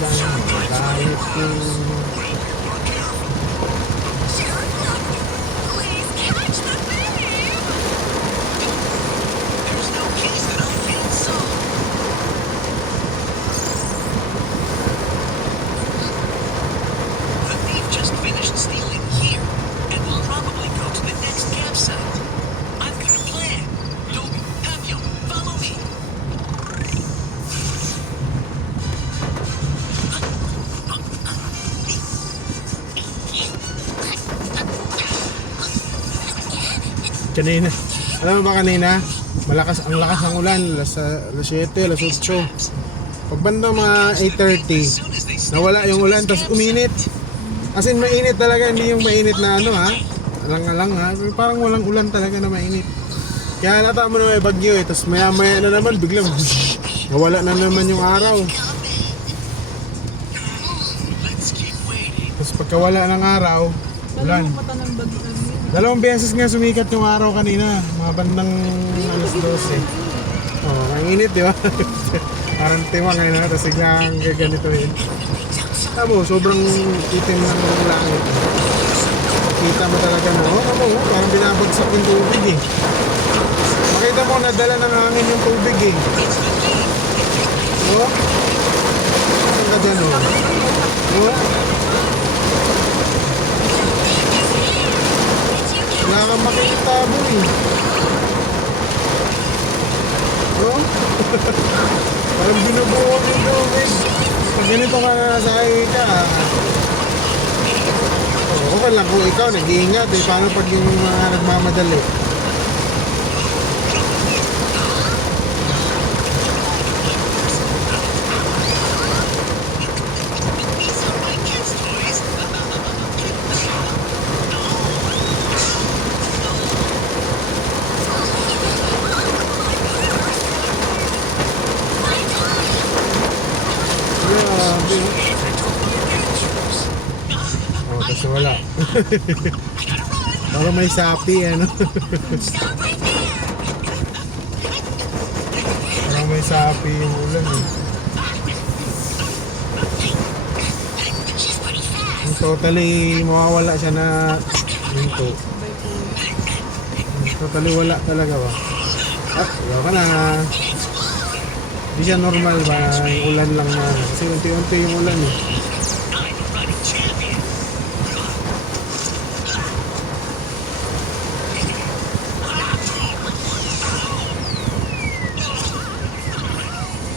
Galit ko. Kanina, alam mo ba kanina, ang lakas ng ulan, alas 7, alas 8. Pag banda mga 8:30, nawala yung ulan, tapos uminit. As in mainit talaga, hindi yung mainit na ano ha, alang-alang ha, parang walang ulan talaga na mainit. Kaya halata mo na may bagyo eh, tapos maya-maya na naman, biglang nawala na naman yung araw. Tapos pagka wala ng araw, ulan. Dalawang beses nga sumikat yung araw kanina, mga bandang alas 12. Oh, ang init, di ba? Parang tiwang ngayon na, tapos biglang ganito yun. Tamo, sobrang itim ng langit. Kita mo talaga na, parang binabagsak yung tubig eh. Makita mo, nadala ng hangin yung tubig eh. Oh? Ang ganda no? Oh? Wala kang makikita mo eh. Oh? Parang binubuong yung tubig. Pag ganito ka nasakay ka, okay lang kung ikaw nag-iingat eh. Paano pag yung mga nagmamadali? Kasi wala. Parang may sapi ano. Parang may sapi yung ulan eh. Totally mawawala siya na minto. Totally wala talaga ba? Wala ka na. Hindi siya normal ba? Yung ulan lang na. Kasi unti-unti yung ulan eh.